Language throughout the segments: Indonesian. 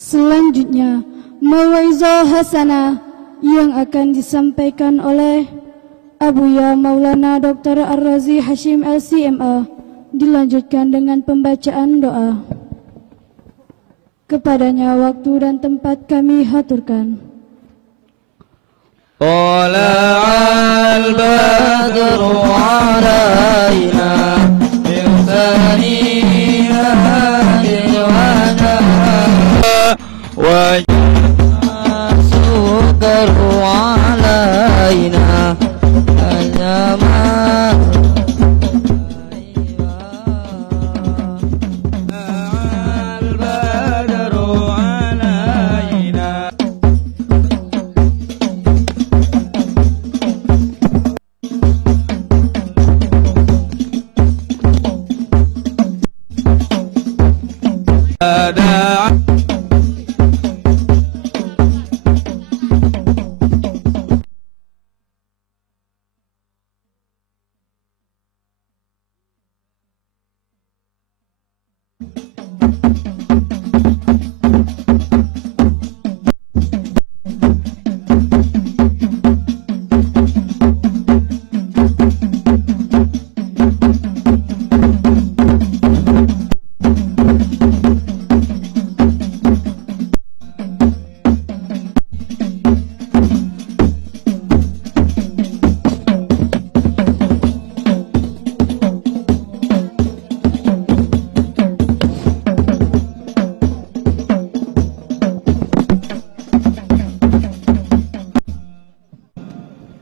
Selanjutnya, Mau'izah Hasanah yang akan disampaikan oleh Abuya Maulana Dr. Ar-Razi Hashim LCMA, dilanjutkan dengan pembacaan doa. Kepadanya waktu dan tempat kami haturkan. Tala'al badru alaina min saniyati wa sukru alaina ayama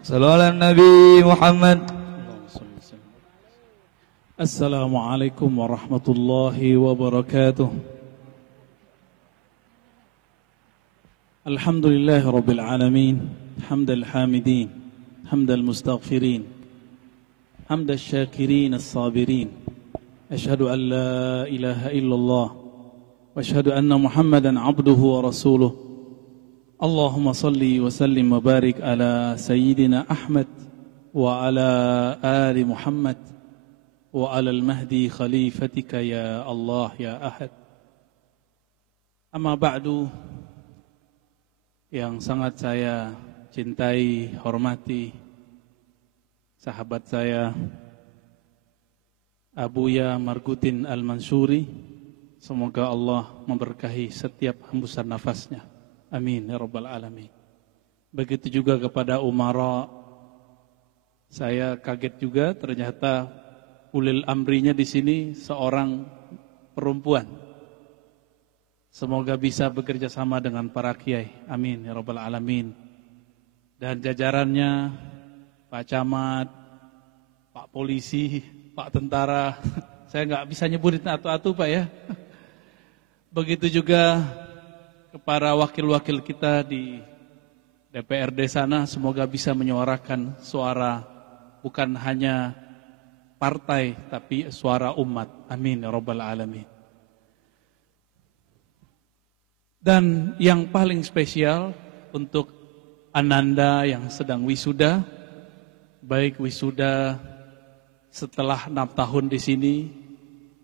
Sallallahu Nabi Muhammad. Assalamualaikum warahmatullahi wabarakatuh. Alhamdulillahi rabbil alamin, hamdal hamidin, hamdal mustaghfirin, hamdal syakirin as-sabirin. Ashhadu an la ilaha illallah wa ashhadu anna Muhammadan abduhu wa rasuluh. Allahumma salli wa sallim wa barik ala Sayyidina Ahmad wa ala ali Muhammad wa ala al-mahdi khalifatika ya Allah ya Ahad. Amma ba'du, yang sangat saya cintai, hormati, sahabat saya Abuya Margutin Al-Mansuri, semoga Allah memberkahi setiap hembusan nafasnya. Amin ya rabbal alamin. Begitu juga kepada umara. Saya kaget juga ternyata ulil amrinya di sini seorang perempuan. Semoga bisa bekerja sama dengan para kiai. Amin ya rabbal alamin. Dan jajarannya Pak Camat, Pak Polisi, Pak Tentara. Saya nggak bisa nyebutin atu-atu Pak ya. Begitu juga kepada wakil-wakil kita di DPRD sana, semoga bisa menyuarakan suara bukan hanya partai tapi suara umat. Amin ya rabbal alamin. Dan yang paling spesial untuk Ananda yang sedang wisuda, baik wisuda setelah 6 tahun di sini,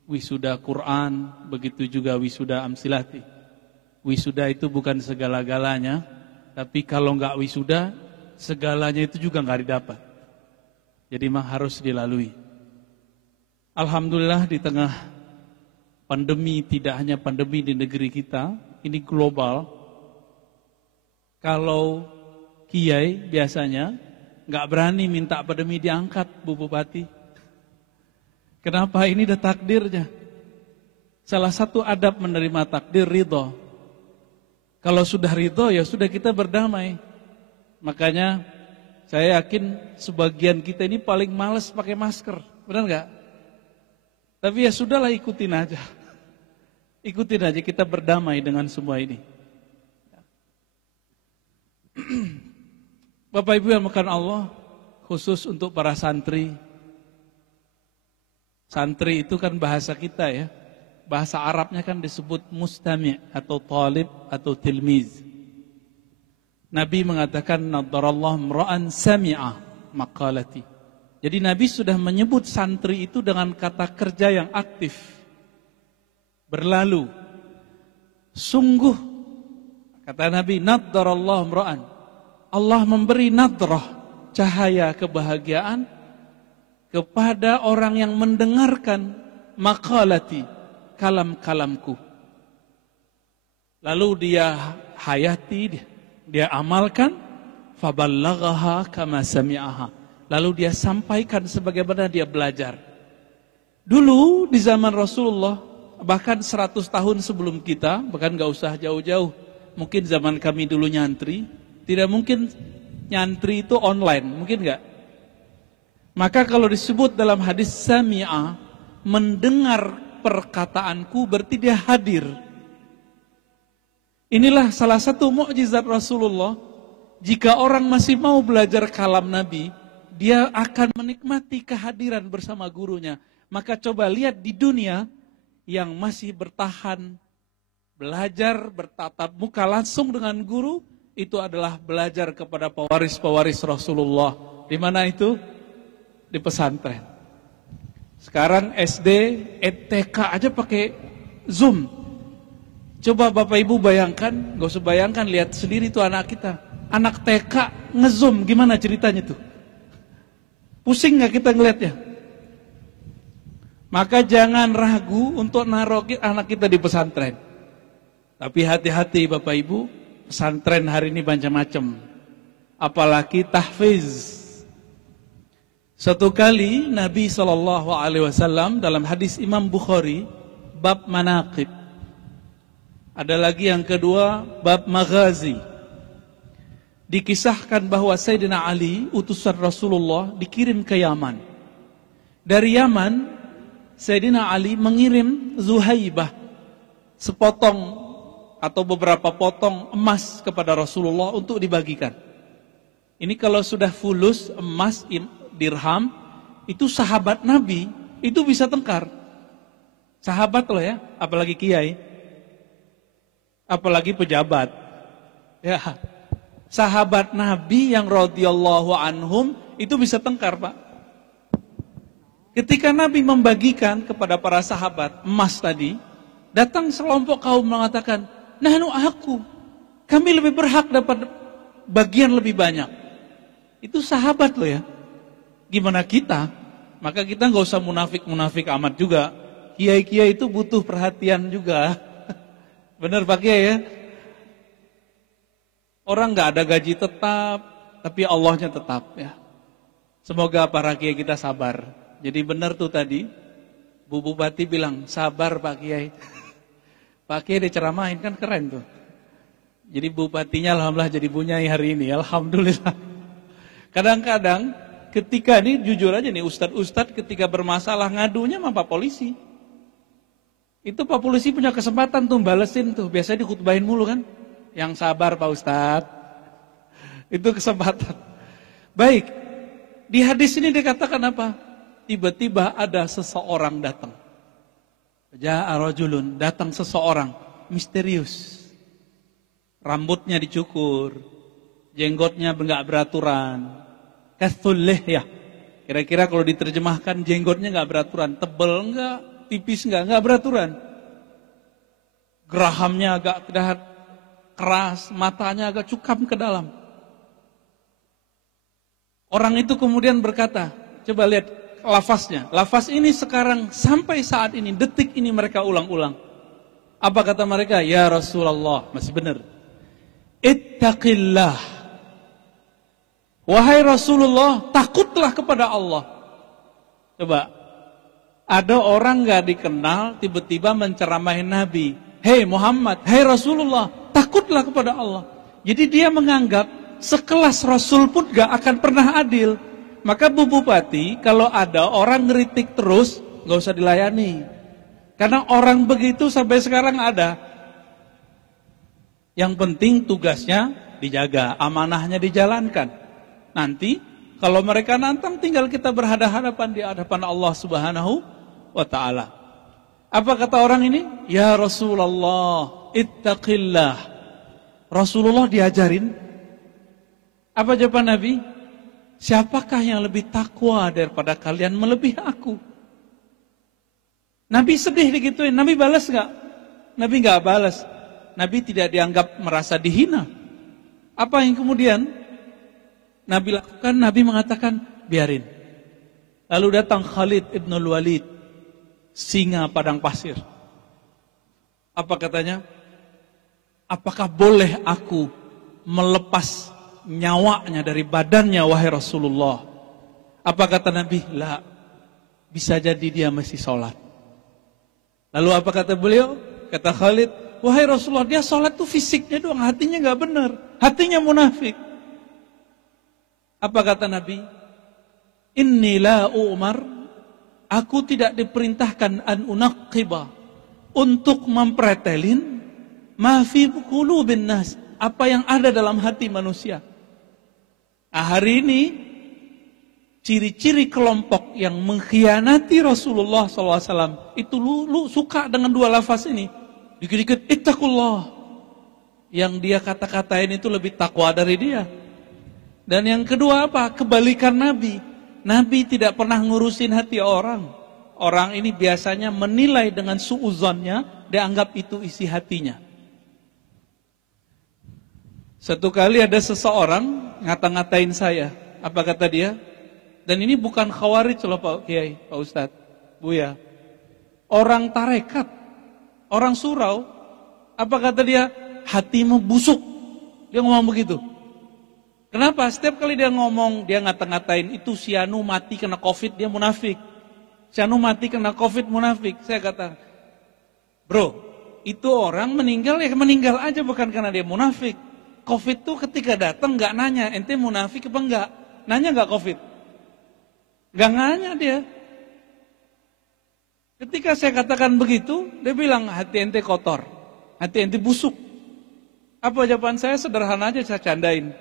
wisuda Quran, begitu juga wisuda Amsilati. Wisuda itu bukan segala-galanya, tapi kalau enggak wisuda, segalanya itu juga enggak didapat. Jadi memang harus dilalui. Alhamdulillah di tengah pandemi, tidak hanya pandemi di negeri kita, ini global. Kalau kiai biasanya enggak berani minta pandemi diangkat, Bu Bupati. Kenapa? Ini udah takdirnya. Salah satu adab menerima takdir ridho. Kalau sudah ridho ya sudah kita berdamai. Makanya saya yakin sebagian kita ini paling males pakai masker. Benar enggak? Tapi ya sudahlah, ikutin aja. Ikutin aja, kita berdamai dengan semua ini. Bapak Ibu yang makan Allah, khusus untuk para santri. Santri itu kan bahasa kita ya. Bahasa Arabnya kan disebut mustami' atau talib atau tilmiz. Nabi mengatakan nadarallahu imra'an sami'a maqalati. Jadi Nabi sudah menyebut santri itu dengan kata kerja yang aktif. Berlalu. Sungguh Kata Nabi, nadrallahu imra'an. Allah memberi nadrah, cahaya kebahagiaan kepada orang yang mendengarkan maqalati, kalam-kalamku. Lalu dia hayati, dia amalkan, faballaghaha kama sami'aha. Lalu dia sampaikan sebagaimana dia belajar. Dulu di zaman Rasulullah, bahkan 100 tahun sebelum kita, bahkan gak usah jauh-jauh, mungkin zaman kami dulu nyantri, tidak mungkin nyantri itu online, mungkin gak? Maka kalau disebut dalam hadis sami'a, mendengar perkataanku berarti dia hadir. Inilah salah satu mukjizat Rasulullah. Jika orang masih mau belajar kalam Nabi, dia akan menikmati kehadiran bersama gurunya. Maka coba lihat di dunia yang masih bertahan, belajar bertatap muka langsung dengan guru, itu adalah belajar kepada pewaris-pewaris Rasulullah. Di mana itu? Di pesantren. Sekarang SD, TK aja pakai Zoom. Coba Bapak Ibu bayangkan, gak usah bayangkan, lihat sendiri tuh anak kita. Anak TK nge-Zoom, gimana ceritanya tuh? Pusing gak kita ngeliatnya? Maka jangan ragu untuk naruh anak kita di pesantren. Tapi hati-hati Bapak Ibu, pesantren hari ini macam-macam. Apalagi tahfiz. Satu kali Nabi SAW dalam hadis Imam Bukhari, bab manaqib. Ada lagi yang kedua, bab maghazi. Dikisahkan bahwa Sayyidina Ali, utusan Rasulullah, dikirim ke Yaman. Dari Yaman, Sayyidina Ali mengirim Zuhaibah, sepotong atau beberapa potong emas kepada Rasulullah untuk dibagikan. Ini kalau sudah fulus emas, dirham, itu sahabat Nabi, itu bisa tengkar. Sahabat loh ya, apalagi kiai, apalagi pejabat. Ya, sahabat Nabi yang radhiyallahu anhum itu bisa tengkar, Pak. Ketika Nabi membagikan kepada para sahabat emas tadi, datang sekelompok kaum mengatakan, nahnu aku, kami lebih berhak dapat bagian lebih banyak. Itu sahabat loh ya. Gimana kita? Maka kita nggak usah munafik-munafik amat juga. Kiai-kiai itu butuh perhatian juga. Benar Pak Kiai ya? Orang nggak ada gaji tetap, tapi Allahnya tetap ya. Semoga para kiai kita sabar. Jadi benar tuh tadi, Bu Bupati bilang, sabar Pak Kiai. Pak Kiai diceramahin kan keren tuh. Jadi Bupatinya alhamdulillah jadi bunyai hari ini, alhamdulillah. Kadang-kadang ketika ini jujur aja nih ustadz-ustadz ketika bermasalah ngadunya sama Pak Polisi. Itu Pak Polisi punya kesempatan tuh balesin tuh. Biasanya dikhutbahin mulu kan. Yang sabar Pak Ustadz. Itu kesempatan. Baik. Di hadis ini dikatakan apa? Tiba-tiba ada seseorang datang. Ja'a rajulun, datang seseorang misterius. Rambutnya dicukur, jenggotnya enggak beraturan. Kathulih ya. Kira-kira kalau diterjemahkan jenggotnya enggak beraturan, tebel enggak, tipis enggak beraturan. Gerahamnya agak keras, matanya agak cukam ke dalam. Orang itu kemudian berkata, coba lihat lafaznya. Lafaz ini sekarang sampai saat ini, detik ini mereka ulang-ulang. Apa kata mereka? Ya Rasulullah, masih benar. Ittaqillah. Wahai Rasulullah, takutlah kepada Allah. Coba, ada orang gak dikenal tiba-tiba menceramahin Nabi. Hei Muhammad, hei Rasulullah, takutlah kepada Allah. Jadi dia menganggap sekelas Rasul pun gak akan pernah adil. Maka Bu Bupati, kalau ada orang ngeritik terus, gak usah dilayani. Karena orang begitu sampai sekarang ada. Yang penting tugasnya dijaga, amanahnya dijalankan. Nanti kalau mereka nantang tinggal kita berhadapan di hadapan Allah Subhanahu wa taala. Apa kata orang ini? Ya Rasulullah, ittaqillah. Rasulullah diajarin. Apa jawaban Nabi? Siapakah yang lebih takwa daripada kalian melebihi aku? Nabi sedih digituin. Nabi balas enggak? Nabi enggak balas. Nabi tidak dianggap merasa dihina. Apa yang kemudian Nabi lakukan? Nabi mengatakan, biarin. Lalu datang Khalid ibn Walid, singa padang pasir. Apa katanya? Apakah boleh aku melepas nyawanya dari badannya, wahai Rasulullah? Apa kata Nabi? La, bisa jadi dia masih sholat. Lalu apa kata beliau? Kata Khalid, wahai Rasulullah, dia sholat tuh fisiknya doang, hatinya gak benar, hatinya munafik. Apa kata Nabi? Inni la umar, aku tidak diperintahkan an unaqiba, untuk mempretelin ma fi qulubin nas, apa yang ada dalam hati manusia. Hari ini ciri-ciri kelompok yang mengkhianati Rasulullah SAW itu lu suka dengan dua lafaz ini. Dikit-dikit ittaqullah. Yang dia kata-katain itu lebih takwa dari dia. Dan yang kedua apa? Kebalikan Nabi. Nabi tidak pernah ngurusin hati orang. Orang ini biasanya menilai dengan suuzonnya, dianggap itu isi hatinya. Satu kali ada seseorang ngata-ngatain saya. Apa kata dia? Dan ini bukan khawarij loh Pak Kiai, Pak Ustadz, Buya. Orang tarekat, orang surau. Apa kata dia? Hatimu busuk. Dia ngomong begitu. Kenapa? Setiap kali dia ngomong, dia ngata-ngatain itu si Anu mati kena COVID, dia munafik. Si Anu mati kena COVID, munafik. Saya kata, bro, itu orang meninggal ya meninggal aja, bukan karena dia munafik. COVID tuh ketika datang nggak nanya, ente munafik apa enggak? Nanya nggak COVID? Nggak nanya dia. Ketika saya katakan begitu, dia bilang hati ente kotor, hati ente busuk. Apa jawaban saya? Sederhana aja, saya candain.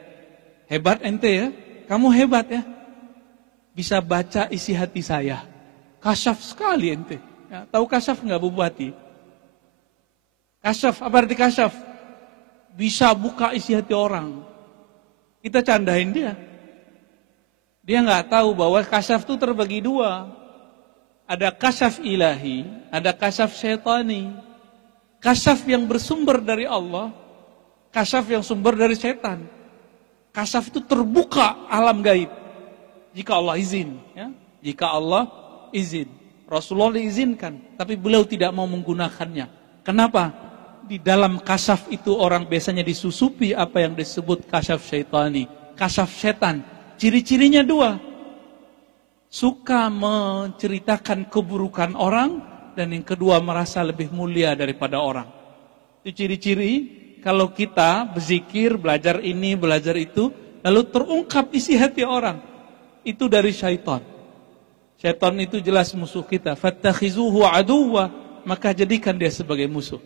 Hebat ente ya, kamu hebat ya. Bisa baca isi hati saya. Kasyaf sekali ente. Ya, tahu kasyaf nggak Bu Bupati? Kasyaf, apa arti kasyaf? Bisa buka isi hati orang. Kita candain dia. Dia nggak tahu bahwa kasyaf itu terbagi dua. Ada kasyaf ilahi, ada kasyaf syaitani. Kasyaf yang bersumber dari Allah, kasyaf yang sumber dari setan. Kasyaf itu terbuka alam gaib. Jika Allah izin. Ya? Jika Allah izin. Rasulullah diizinkan, tapi beliau tidak mau menggunakannya. Kenapa? Di dalam kasyaf itu orang biasanya disusupi apa yang disebut kasyaf syaitani. Kasyaf setan. Ciri-cirinya dua. Suka menceritakan keburukan orang, dan yang kedua merasa lebih mulia daripada orang. Itu ciri-ciri kalau kita berzikir, belajar ini, belajar itu, lalu terungkap isi hati orang. Itu dari syaitan. Syaitan itu jelas musuh kita. Fattakhizuhu aduwwa, maka jadikan dia sebagai musuh.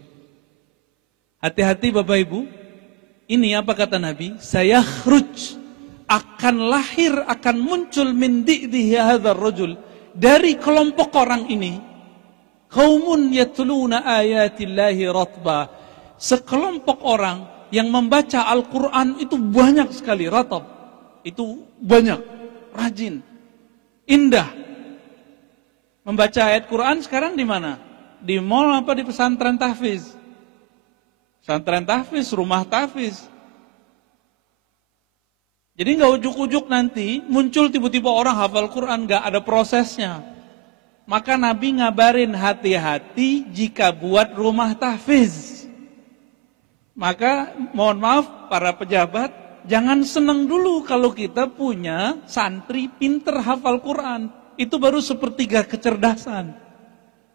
Hati-hati Bapak Ibu. Ini apa kata Nabi? Sayakhruj, akan lahir, akan muncul min di'dihi hadzal rajul, dari kelompok orang ini, qaumun yatluna ayatillahi ratba, sekelompok orang yang membaca Al-Quran itu banyak sekali, ratab, itu banyak, rajin, indah. Membaca ayat Quran sekarang di mana? Di mall apa di pesantren tahfiz? Pesantren tahfiz, rumah tahfiz. Jadi nggak ujuk-ujuk nanti muncul tiba-tiba orang hafal Quran, nggak ada prosesnya. Maka Nabi ngabarin hati-hati jika buat rumah tahfiz. Maka mohon maaf para pejabat, jangan senang dulu kalau kita punya santri pinter hafal Quran. Itu baru sepertiga kecerdasan.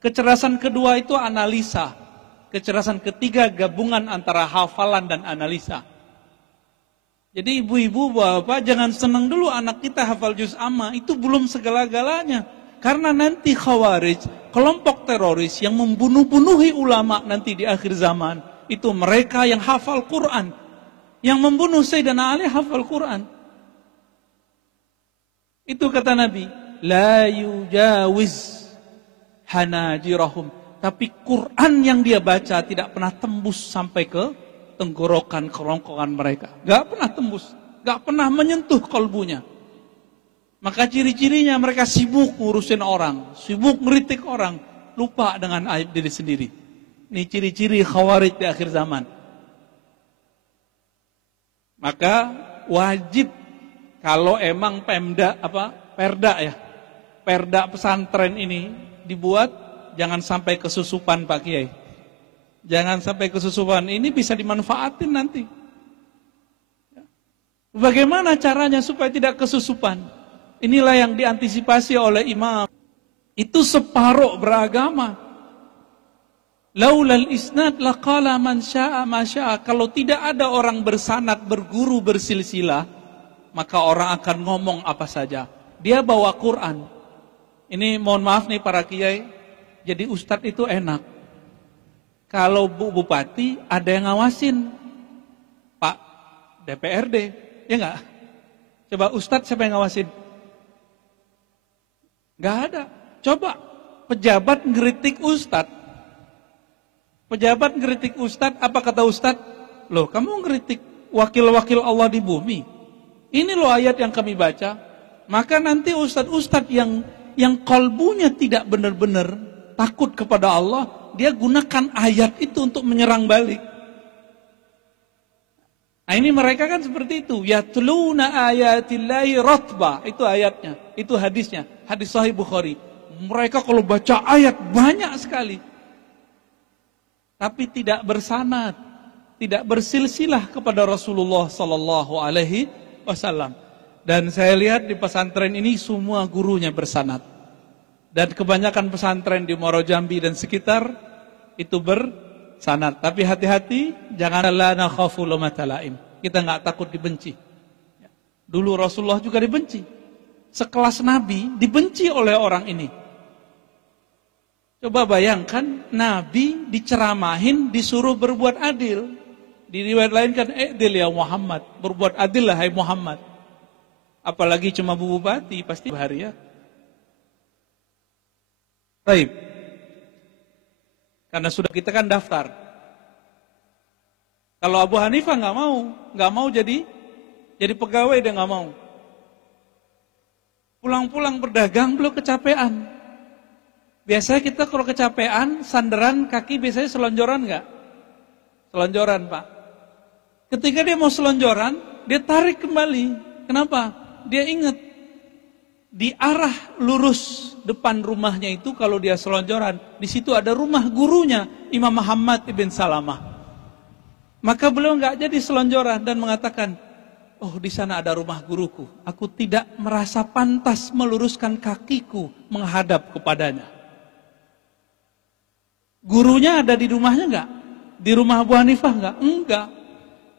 Kecerdasan kedua itu analisa. Kecerdasan ketiga gabungan antara hafalan dan analisa. Jadi ibu-ibu, bapak, jangan senang dulu anak kita hafal juz amma, itu belum segala-galanya. Karena nanti khawarij, kelompok teroris yang membunuh-bunuhi ulama nanti di akhir zaman, itu mereka yang hafal Quran. Yang membunuh Sayyidina Ali hafal Quran. Itu kata Nabi, la yujawiz hanajirahum. Tapi Quran yang dia baca tidak pernah tembus sampai ke tenggorokan, kerongkongan mereka. Gak pernah tembus, gak pernah menyentuh kalbunya. Maka ciri-cirinya mereka sibuk ngurusin orang, sibuk ngeritik orang, lupa dengan aib diri sendiri. Ini ciri-ciri khawarij di akhir zaman. Maka wajib kalau emang perda pesantren ini dibuat, jangan sampai kesusupan Pak Kiai. Jangan sampai kesusupan, ini bisa dimanfaatin nanti. Bagaimana caranya supaya tidak kesusupan? Inilah yang diantisipasi oleh imam. Itu separuh beragama. Laulal isnad laqala man syaa ma syaa. Kalau tidak ada orang bersanad, berguru, bersilsilah, maka orang akan ngomong apa saja. Dia bawa Quran. Ini mohon maaf nih para kiai, jadi ustadz itu enak. Kalau Bu Bupati ada yang ngawasin, Pak DPRD, ya enggak? Coba ustadz siapa yang ngawasin? Enggak ada. Coba pejabat ngeritik ustadz. Pejabat ngeritik ustadz, apa kata ustadz? Loh, kamu ngeritik wakil-wakil Allah di bumi. Ini loh ayat yang kami baca. Maka nanti ustadz-ustadz yang kalbunya tidak benar-benar takut kepada Allah, dia gunakan ayat itu untuk menyerang balik. Nah ini mereka kan seperti itu. Yatluna ayatillahi ratba. Itu ayatnya, itu hadisnya. Hadis Sahih Bukhari. Mereka kalau baca ayat banyak sekali. Tapi tidak bersanad, tidak bersilsilah kepada Rasulullah sallallahu alaihi wasallam. Dan saya lihat di pesantren ini semua gurunya bersanad. Dan kebanyakan pesantren di Muaro Jambi dan sekitar itu bersanad. Tapi hati-hati, jangan la nakhafu laumata laim. Kita enggak takut dibenci. Dulu Rasulullah juga dibenci. Sekelas Nabi dibenci oleh orang ini. Coba bayangkan, Nabi diceramahin, disuruh berbuat adil. Di riwayat lain kan, "I'dil ya Muhammad." Berbuat adil lah, hai Muhammad. Apalagi cuma Bu Bupati, pasti bahari ya. Baik. Karena sudah kita kan daftar. Kalau Abu Hanifah nggak mau jadi pegawai, dia nggak mau. Pulang-pulang berdagang belum kecapean. Biasanya kita kalau kecapean, sandaran kaki biasanya selonjoran nggak? Selonjoran Pak. Ketika dia mau selonjoran, dia tarik kembali. Kenapa? Dia ingat di arah lurus depan rumahnya itu kalau dia selonjoran, di situ ada rumah gurunya Imam Muhammad ibn Salamah. Maka beliau nggak jadi selonjoran dan mengatakan, oh di sana ada rumah guruku. Aku tidak merasa pantas meluruskan kakiku menghadap kepadanya. Gurunya ada di rumahnya enggak? Di rumah Abu Hanifah enggak? Enggak.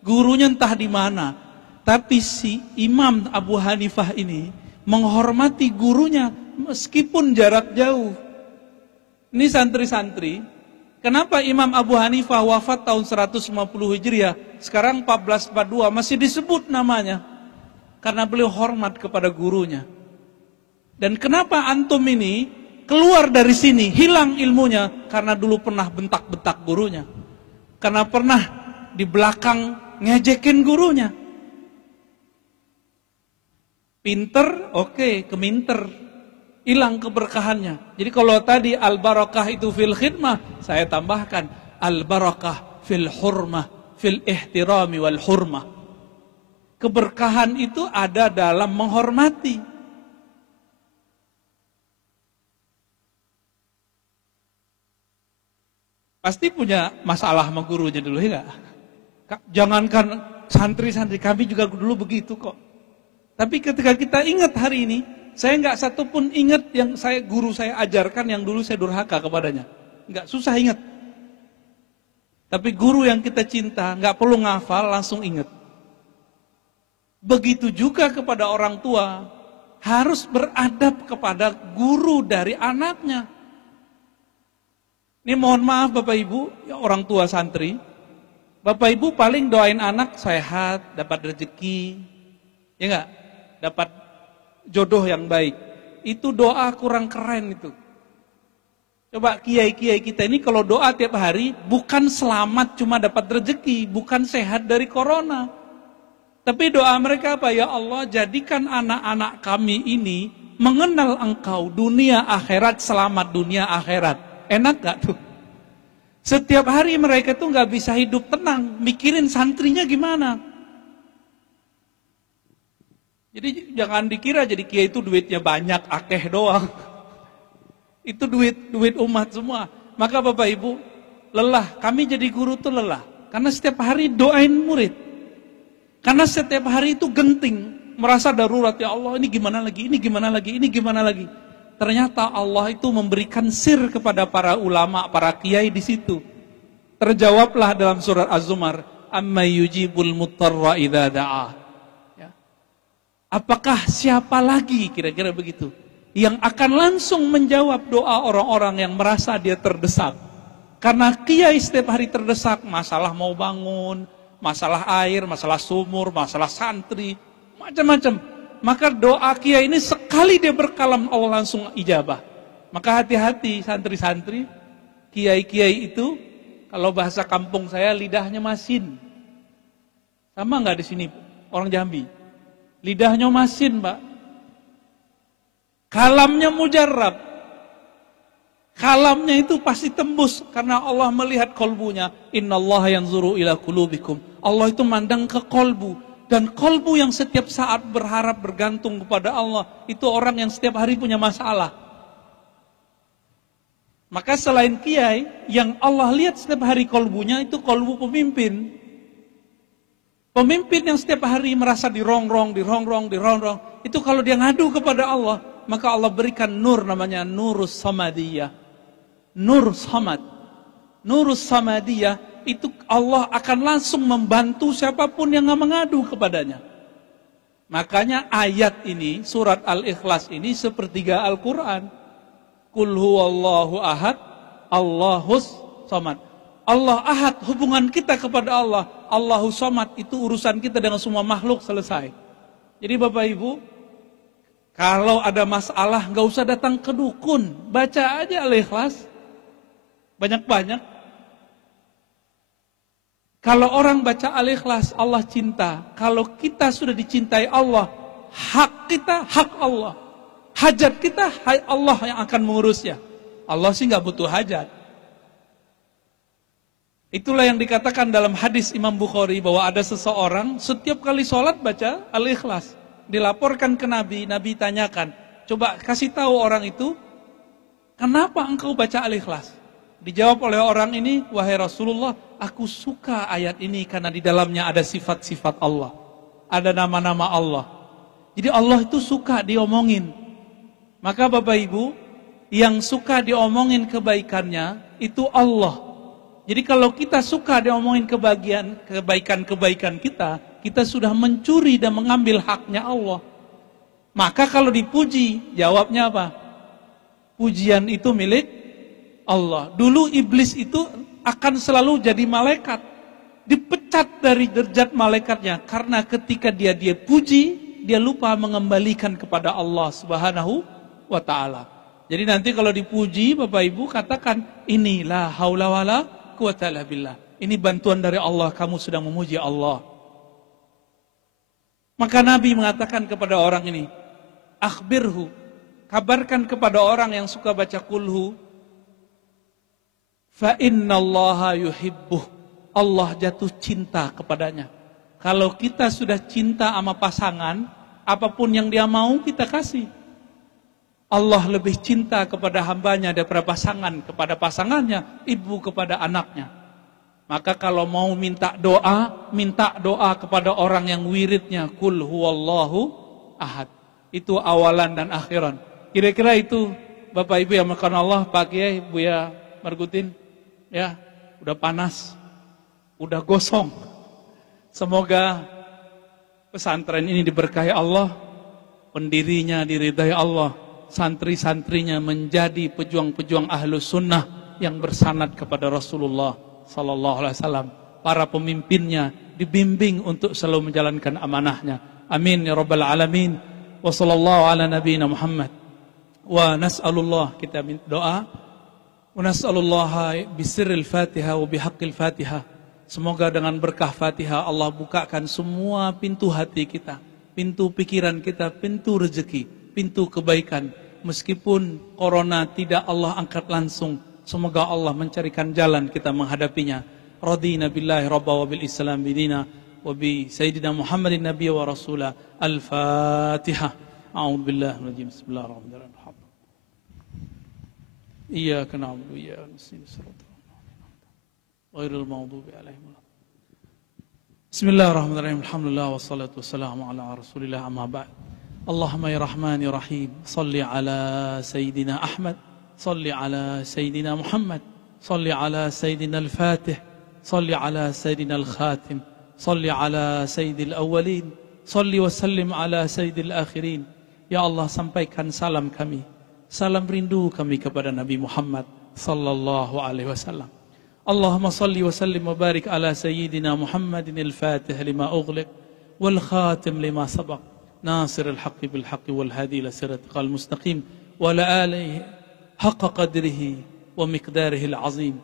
Gurunya entah di mana. Tapi si Imam Abu Hanifah ini menghormati gurunya meskipun jarak jauh. Ini santri-santri. Kenapa Imam Abu Hanifah wafat tahun 150 Hijriah, sekarang 1442 masih disebut namanya? Karena beliau hormat kepada gurunya. Dan kenapa antum ini keluar dari sini, hilang ilmunya, karena dulu pernah bentak-bentak gurunya. Karena pernah di belakang ngejekin gurunya. Pinter, oke, keminter. Hilang keberkahannya. Jadi kalau tadi al-barakah itu fil khidmah, saya tambahkan al-barakah fil hurmah, fil ihtirami wal hurmah. Keberkahan itu ada dalam menghormati. Pasti punya masalah sama gurunya dulu ya. Jangankan santri-santri, kami juga dulu begitu kok. Tapi ketika kita ingat hari ini, saya nggak satu pun ingat yang guru saya ajarkan yang dulu saya durhaka kepadanya. Nggak, susah ingat. Tapi guru yang kita cinta, nggak perlu ngafal, langsung ingat. Begitu juga kepada orang tua, harus beradab kepada guru dari anaknya. Ini mohon maaf Bapak Ibu, ya orang tua santri, Bapak Ibu paling doain anak sehat, dapat rezeki, ya enggak? Dapat jodoh yang baik. Itu doa kurang keren itu. Coba kiai-kiai kita ini kalau doa tiap hari, bukan selamat cuma dapat rezeki, bukan sehat dari corona. Tapi doa mereka apa? Ya Allah, jadikan anak-anak kami ini mengenal Engkau dunia akhirat, selamat dunia akhirat. Enak gak tuh? Setiap hari mereka tuh gak bisa hidup tenang, mikirin santrinya gimana. Jadi jangan dikira jadi kiai itu duitnya banyak, akeh doang. Itu duit umat semua. Maka Bapak Ibu, lelah. Kami jadi guru tuh lelah. Karena setiap hari doain murid. Karena setiap hari itu genting. Merasa darurat, ya Allah ini gimana lagi, ini gimana lagi, ini gimana lagi. Ternyata Allah itu memberikan sir kepada para ulama, para kiai di situ. Terjawablah dalam surat Az-Zumar, amma yujibul mutarra idza da'a. Ya. Apakah siapa lagi kira-kira begitu yang akan langsung menjawab doa orang-orang yang merasa dia terdesak? Karena kiai setiap hari terdesak, masalah mau bangun, masalah air, masalah sumur, masalah santri, macam-macam. Maka doa kiai ini sekali dia berkalam Allah langsung ijabah. Maka hati-hati santri-santri, kiai-kiai itu kalau bahasa kampung saya lidahnya masin. Sama nggak di sini orang Jambi? Lidahnya masin, Pak. Kalamnya mujarab. Kalamnya itu pasti tembus karena Allah melihat kolbunya. Innallaha yanzuru ila qulubikum. Allah itu mandang ke kolbu. Dan kolbu yang setiap saat berharap bergantung kepada Allah, itu orang yang setiap hari punya masalah. Maka selain kiai, yang Allah lihat setiap hari kolbunya itu kolbu pemimpin. Pemimpin yang setiap hari merasa dirongrong, itu kalau dia ngadu kepada Allah, maka Allah berikan nur namanya Nurus Samadiyah. Nur Samad. Nurus Samadiyah itu Allah akan langsung membantu siapapun yang mengadu kepadanya. Makanya ayat ini, surat Al-Ikhlas ini sepertiga Al-Quran. Qul huwallahu ahad, Allahus samad. Allah ahad, hubungan kita kepada Allah. Allahus samad, itu urusan kita dengan semua makhluk selesai. Jadi Bapak Ibu, kalau ada masalah gak usah datang ke dukun. Baca aja Al-Ikhlas. Banyak-banyak. Kalau orang baca Al-Ikhlas, Allah cinta. Kalau kita sudah dicintai Allah, hak kita, hak Allah. Hajat kita, Allah yang akan mengurusnya. Allah sih gak butuh hajat. Itulah yang dikatakan dalam hadis Imam Bukhari, bahwa ada seseorang setiap kali sholat baca Al-Ikhlas. Dilaporkan ke Nabi, Nabi tanyakan, coba kasih tahu orang itu, kenapa engkau baca Al-Ikhlas? Dijawab oleh orang ini, wahai Rasulullah, aku suka ayat ini karena di dalamnya ada sifat-sifat Allah. Ada nama-nama Allah. Jadi Allah itu suka diomongin. Maka Bapak Ibu, yang suka diomongin kebaikannya, itu Allah. Jadi kalau kita suka diomongin kebaikan-kebaikan kita, kita sudah mencuri dan mengambil haknya Allah. Maka kalau dipuji, jawabnya apa? Pujian itu milik Allah. Dulu iblis itu akan selalu jadi malaikat. Dipecat dari derajat malaikatnya. Karena ketika dia puji, dia lupa mengembalikan kepada Allah Subhanahu wa ta'ala. Jadi nanti kalau dipuji, Bapak Ibu katakan, inilah haula wala quwata illa billah. Ini bantuan dari Allah, kamu sedang memuji Allah. Maka Nabi mengatakan kepada orang ini, akhbirhu, kabarkan kepada orang yang suka baca kulhu, fa innallaha yuhibbuh, Allah jatuh cinta kepadanya. Kalau kita sudah cinta sama pasangan, apapun yang dia mau kita kasih. Allah lebih cinta kepada hambanya daripada pasangan kepada pasangannya, ibu kepada anaknya. Maka kalau mau minta doa kepada orang yang wiridnya Qul huwallahu ahad. Itu awalan dan akhiran. Kira-kira itu Bapak Ibu yang makan Allah, Pak Kiai, Buya Margutin. Ya, udah panas, udah gosong. Semoga pesantren ini diberkahi Allah, pendirinya diridai Allah, santri-santrinya menjadi pejuang-pejuang ahlus sunnah yang bersanad kepada Rasulullah Sallallahu Alaihi Wasallam. Para pemimpinnya dibimbing untuk selalu menjalankan amanahnya. Amin ya Rabbal Alamin. Wa sallallahu ala nabiyina Muhammad. Wa nas'alullah, kita minta doa. Wa nas'alullah bisirril Fatihah wa bihaqqil Fatihah. Semoga dengan berkah Fatihah Allah bukakan semua pintu hati kita, pintu pikiran kita, pintu rezeki, pintu kebaikan. Meskipun corona tidak Allah angkat langsung, semoga Allah mencarikan jalan kita menghadapinya. Radina billahi rabba wa bil Islam bidina وبسيدنا محمد النبي ورسوله. الفاتحة. أعوذ بالله من الرجيم. بسم الله الرحمن الرحيم. إياك نعبد وإياك نستعين غير المغضوب عليهم. بسم الله الرحمن الرحيم. الحمد لله والصلاة والسلام على رسول الله. أما بعد. اللهم يا رحمن يا رحيم صل على سيدنا أحمد، صل على سيدنا محمد، صل على سيدنا الفاتح، صل على سيدنا الخاتم، صل على سيد الأولين، صل وسلم على سيد الآخرين. Ya Allah, sampaikan salam kami, salam rindu kami kepada Nabi Muhammad sallallahu alaihi wasallam. Allahumma salli wa sallim wa barik ala sayyidina Muhammadin al-Fatih lima ughliq wal khatim lima sabaq nasir al-haqqi bil haqqi wal hadi ila siratal mustaqim wa ala alihi haqqa qadrihi wa miqdarihi al-azim.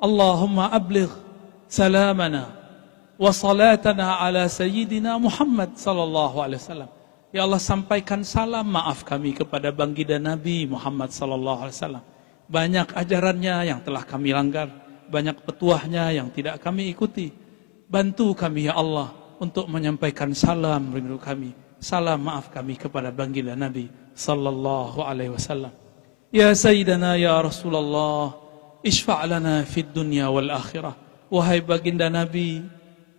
Allahumma abligh salamana wa salatana ala sayyidina Muhammad sallallahu alaihi wasallam. Ya Allah, sampaikan salam maaf kami kepada baginda Nabi Muhammad sallallahu alaihi wasallam. Banyak ajarannya yang telah kami langgar, banyak petuahnya yang tidak kami ikuti. Bantu kami ya Allah untuk menyampaikan salam rindu kami, salam maaf kami kepada baginda Nabi sallallahu alaihi wasallam. Ya Sayyidana ya Rasulullah, ishfa' lana fid dunya wal akhirah. Wahai baginda Nabi,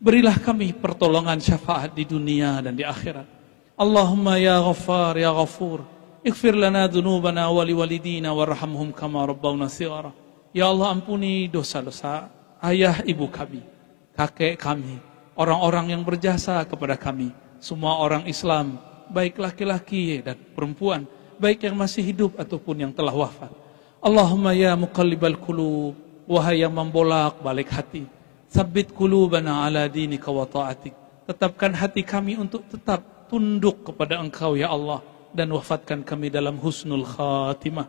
berilah kami pertolongan syafaat di dunia dan di akhirat. Allahumma ya Ghaffar ya Ghafur, ighfir lana dhunubana wa liwalidina warhamhum kama rabbawna shighara. Ya Allah, ampuni dosa-dosa ayah ibu kami, kakek kami, orang-orang yang berjasa kepada kami, semua orang Islam, baik laki-laki dan perempuan, baik yang masih hidup ataupun yang telah wafat. Allahumma ya muqallibal qulub, wahai yang membolak-balik hati, tsabbit qulubana ala dinika wa ta'atik. Tetapkan hati kami untuk tetap tunduk kepada Engkau ya Allah, dan wafatkan kami dalam husnul khatimah.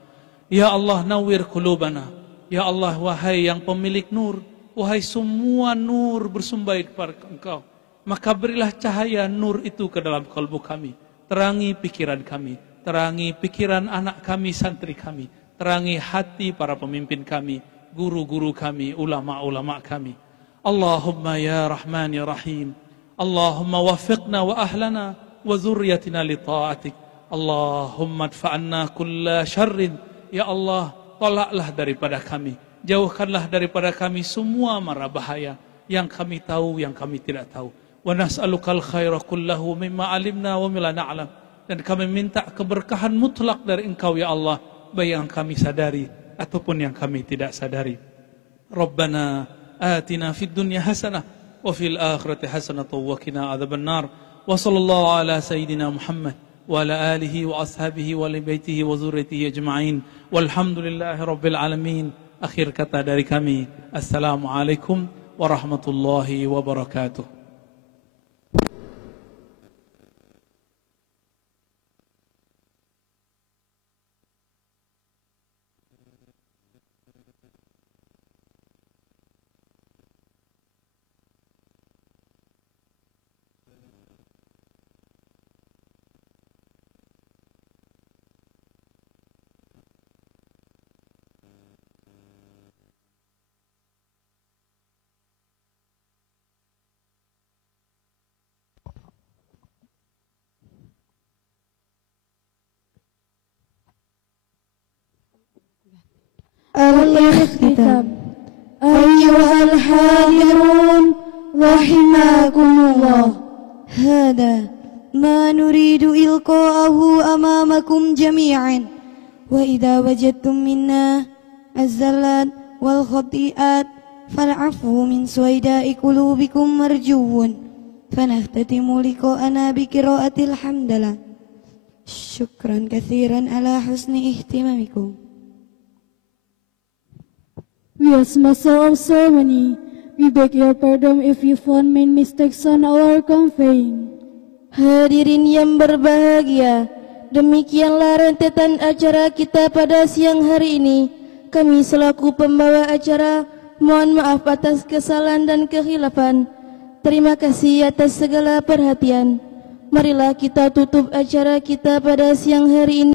Ya Allah, nawwir qulubana. Ya Allah, wahai yang pemilik nur, wahai semua nur bersumber kepada Engkau, maka berilah cahaya nur itu ke dalam kalbu kami. Terangi pikiran kami, terangi pikiran anak kami, santri kami, terangi hati para pemimpin kami, guru-guru kami, ulama-ulama kami. Allahumma ya Rahman ya Rahim, Allahumma wafiqna wa ahlana wa zurriyatina li ta'atik. Allahumma adfa'anna kulla syarrin. Ya Allah, tolaklah daripada kami, jauhkanlah daripada kami semua mara bahaya yang kami tahu, yang kami tidak tahu. Wa nas'alukal khaira kullahu mimma alimna wa mimma la na'lam. Dan kami minta keberkahan mutlak dari Engkau ya Allah, baik yang kami sadari ataupun yang kami tidak sadari. Rabbana atina fid dunya hasanah wa fil akhirati hasanah wa qina adzabannar. Wa sallallahu ala sayyidina Muhammad wa ala alihi wa ashabihi wa li baitihi wa zurriyyatihi ajma'in. Walhamdulillahi rabbil alamin. Akhir kata dari kami, assalamualaikum warahmatullahi wabarakatuh. الاختتام. أيها الحاضرون رحمكم الله، هذا ما نريد إلقاءه أمامكم جميعا. وإذا وجدتم منا الزلات والخطيئات فالعفو من سويداء قلوبكم مرجو. فنختتم لقاءنا بقراءة الحمد لله. شكرا كثيرا على حسن اهتمامكم. We as master of ceremony, we beg your pardon if we found main mistakes on our conveying. Hadirin yang berbahagia, demikianlah rentetan acara kita pada siang hari ini. Kami selaku pembawa acara mohon maaf atas kesalahan dan kehilafan. Terima kasih atas segala perhatian. Marilah kita tutup acara kita pada siang hari ini.